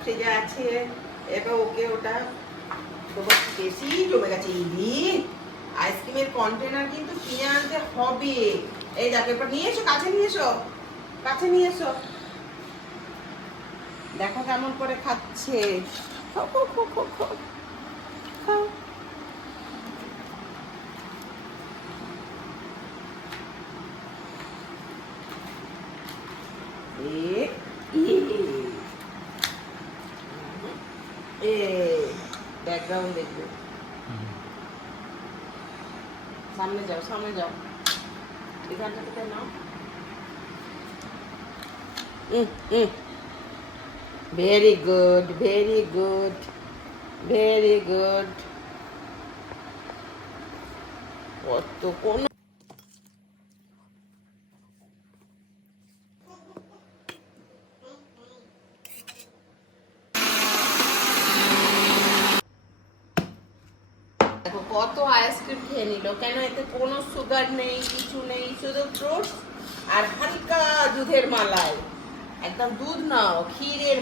ফ্রিজে আছে, এবার ওকে ওটা বেশি জমে গেছে। আইসক্রিমের কন্টেনার কিন্তু কিনে আনতে হবে। এই দেখো, এরপর নিয়ে এসো, কাছে নিয়ে এসো, কাছে নিয়ে এসো। দেখো কেমন করে খাচ্ছে। খাও খাও খাও খাও খাও খাও। ব্যাকগ্রাউন্ড দেখবে। সামনে যাও, সামনে যাও, এখানটা থেকে নাও। Very good, very good, very good. কত কোন দেখো কত আইসক্রিম খেয়ে নিল। কেন? এতে কোনো সুগার নেই, কিছু নেই, শুধু ফ্রুটস আর হালকা দুধের মালাই। একদম দুধ নাও, ক্ষীরের